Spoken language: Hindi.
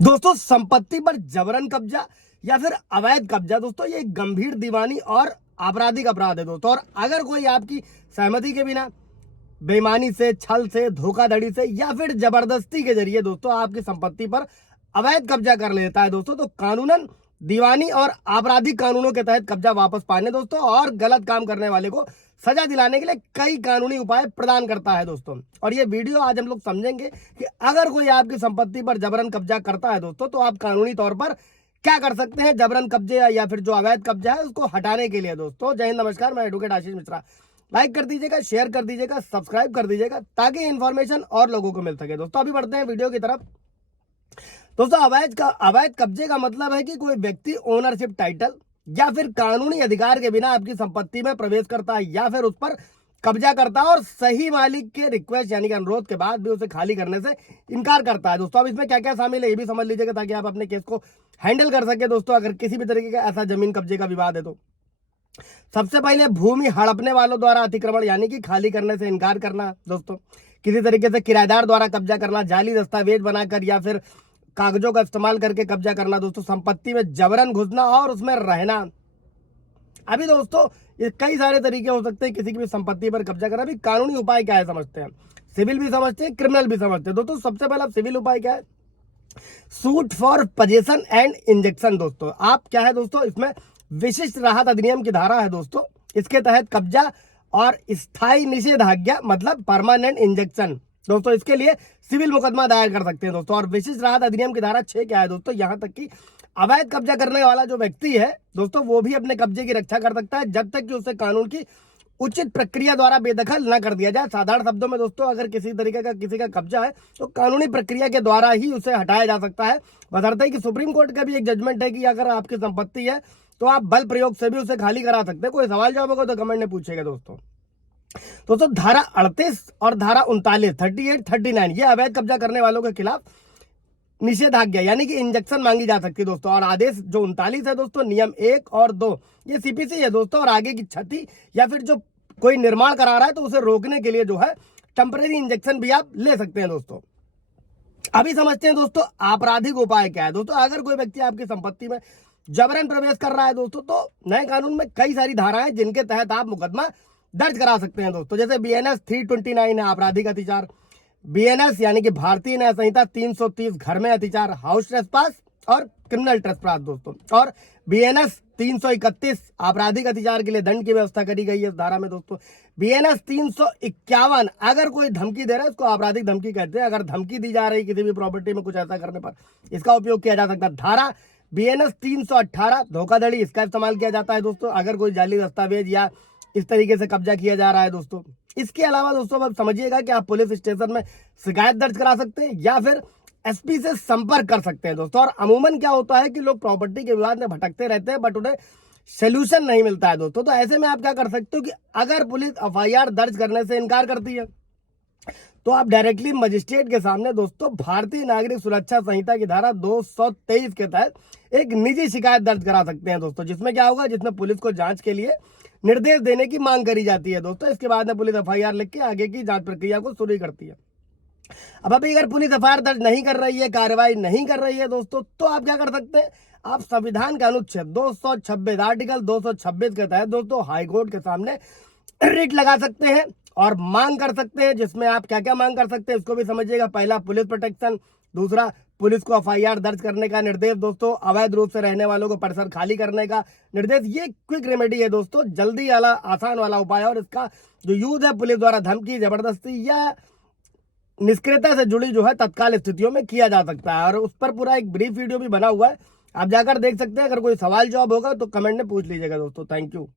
दोस्तों संपत्ति पर जबरन कब्जा या फिर अवैध कब्जा दोस्तों ये एक गंभीर दीवानी और आपराधिक अपराध है दोस्तों। और अगर कोई आपकी सहमति के बिना बेईमानी से, छल से, धोखाधड़ी से या फिर जबरदस्ती के जरिए दोस्तों आपकी संपत्ति पर अवैध कब्जा कर लेता है दोस्तों, तो कानूनन दीवानी और आपराधिक कानूनों के तहत कब्जा वापस पाने दोस्तों और गलत काम करने वाले को सजा दिलाने के लिए कई कानूनी उपाय प्रदान करता है दोस्तों। और ये वीडियो आज हम लोग समझेंगे कि अगर कोई आपकी संपत्ति पर जबरन कब्जा करता है दोस्तों, तो आप कानूनी तौर पर क्या कर सकते हैं जबरन कब्जे या फिर जो अवैध कब्जा है उसको हटाने के लिए। दोस्तों जय हिंद, नमस्कार, मैं एडवोकेट आशीष मिश्रा। लाइक कर दीजिएगा, शेयर कर दीजिएगा, सब्सक्राइब कर दीजिएगा ताकि इन्फॉर्मेशन और लोगों को मिल सके। दोस्तों अभी बढ़ते हैं वीडियो की तरफ। दोस्तों अवैध कब्जे का मतलब है कि कोई व्यक्ति ओनरशिप टाइटल या फिर कानूनी अधिकार के बिना आपकी संपत्ति में प्रवेश करता है या फिर उस पर कब्जा करता है और सही मालिक के रिक्वेस्ट यानी कि अनुरोध के बाद भी उसे खाली करने से इनकार करता है। दोस्तों अब इसमें क्या क्या शामिल है ये भी समझ लीजिएगा ताकि आप अपने केस को हैंडल कर सके। दोस्तों अगर किसी भी तरीके का ऐसा जमीन कब्जे का विवाद है तो सबसे पहले भूमि हड़पने वालों द्वारा अतिक्रमण यानी कि खाली करने से इनकार करना। दोस्तों किसी तरीके से किराएदार द्वारा कब्जा करना, जाली दस्तावेज बनाकर या फिर कागजों का इस्तेमाल करके कब्जा करना। दोस्तों संपत्ति में जबरन घुसना और उसमें रहना। अभी दोस्तों ये कई सारे तरीके हो सकते हैं किसी की भी संपत्ति पर कब्जा करना। अभी कानूनी उपाय क्या है समझते हैं, सिविल भी समझते हैं, क्रिमिनल भी समझते हैं। दोस्तों सबसे पहला सिविल उपाय क्या है, suit for possession and injection. दोस्तों आप क्या है दोस्तों, इसमें विशिष्ट राहत अधिनियम की धारा है दोस्तों, इसके तहत कब्जा और स्थायी निषेधाज्ञा मतलब परमानेंट इंजेक्शन। दोस्तों इसके लिए सिविल मुकदमा दायर कर सकते हैं दोस्तों। और विशिष्ट राहत अधिनियम की धारा 6 क्या है दोस्तों, यहां तक कि अवैध कब्जा करने वाला जो व्यक्ति है दोस्तों वो भी अपने कब्जे की रक्षा कर सकता है जब तक कि उसे कानून की उचित प्रक्रिया द्वारा बेदखल न कर दिया जाए। साधारण शब्दों में दोस्तों अगर किसी तरीके का किसी का कब्जा है तो कानूनी प्रक्रिया के द्वारा ही उसे हटाया जा सकता है। बशर्ते कि सुप्रीम कोर्ट का भी एक जजमेंट है कि अगर आपकी संपत्ति है तो आप बल प्रयोग से भी उसे खाली करा सकते हैं। कोई सवाल जवाब होगा तो कमेंट में पूछेगा। दोस्तों धारा 38 और धारा 39, 38, 39 ये अवैध कब्जा करने वालों के खिलाफ निषेधाज्ञा यानी कि इंजेक्शन मांगी जा सकती है दोस्तों। और आदेश जो 39 है दोस्तों, नियम 1 और 2 ये सीपीसी है दोस्तों। और आगे की क्षति या फिर जो कोई निर्माण करा रहा है तो उसे रोकने के लिए जो है टेम्परेरी इंजेक्शन भी आप ले सकते हैं। दोस्तों अभी समझते हैं दोस्तों आपराधिक उपाय क्या है। दोस्तों अगर कोई व्यक्ति आपकी संपत्ति में जबरन प्रवेश कर रहा है दोस्तों, तो नए कानून में कई सारी धाराएं जिनके तहत आप मुकदमा दर्ज करा सकते हैं। दोस्तों जैसे बीएनएस 329 है आपराधिक अतिचार, बीएनएस यानी कि भारतीय न्याय संहिता 330 घर में अतिचार, हाउस ट्रेसपास और क्रिमिनल ट्रेसपास। दोस्तों और बीएनएस 331 आपराधिक अतिचार के लिए दंड की व्यवस्था करी गई है इस धारा में। दोस्तों बीएनएस 351 अगर कोई धमकी दे रहा है इसको आपराधिक धमकी कहते हैं। अगर धमकी दी जा रही किसी भी प्रॉपर्टी में कुछ ऐसा करने पर इसका उपयोग किया जा सकता है। धारा बीएनएस 318 धोखाधड़ी, इसका इस्तेमाल किया जाता है दोस्तों अगर कोई जाली दस्तावेज या इस तरीके से कब्जा किया जा रहा है। दोस्तों इसके अलावा दोस्तों आप समझिएगा कि आप पुलिस स्टेशन में शिकायत दर्ज करा सकते हैं या फिर एसपी से संपर्क कर सकते हैं। दोस्तों और अमूमन क्या होता है कि लोग प्रॉपर्टी के विवाद में भटकते रहते हैं बट उन्हें सोल्यूशन नहीं मिलता है दोस्तों। तो ऐसे में आप क्या कर सकते हो कि अगर पुलिस एफआईआर दर्ज करने से इनकार करती है तो आप डायरेक्टली मजिस्ट्रेट के सामने दोस्तों भारतीय नागरिक सुरक्षा संहिता की धारा 223 के तहत एक निजी शिकायत दर्ज करा सकते हैं। दोस्तों जिसमें क्या होगा, जिसमें पुलिस को जांच के लिए निर्देश देने की मांग करी जाती है। दोस्तों इसके बाद में पुलिस एफआईआर लिख के आगे की जांच प्रक्रिया को शुरू करती है। अब अभी अगर पुलिस एफआईआर दर्ज नहीं कर रही है, कार्रवाई नहीं कर रही है दोस्तों, तो आप क्या कर सकते हैं, आप संविधान के अनुच्छेद 226 आर्टिकल 226 के तहत दोस्तों हाईकोर्ट के सामने रिट लगा सकते हैं और मांग कर सकते हैं। जिसमें आप क्या क्या मांग कर सकते हैं इसको भी समझिएगा। पहला पुलिस प्रोटेक्शन, दूसरा पुलिस को एफआईआर दर्ज करने का निर्देश दोस्तों, अवैध रूप से रहने वालों को परिसर खाली करने का निर्देश। ये क्विक रेमेडी है दोस्तों, जल्दी वाला आसान वाला उपाय। और इसका जो यूज है पुलिस द्वारा धमकी, जबरदस्ती या निष्क्रियता से जुड़ी जो है तत्काल स्थितियों में किया जा सकता है। और उस पर पूरा एक ब्रीफ वीडियो भी बना हुआ है, आप जाकर देख सकते हैं। अगर कोई सवाल जवाब होगा तो कमेंट में पूछ लीजिएगा दोस्तों। Thank you.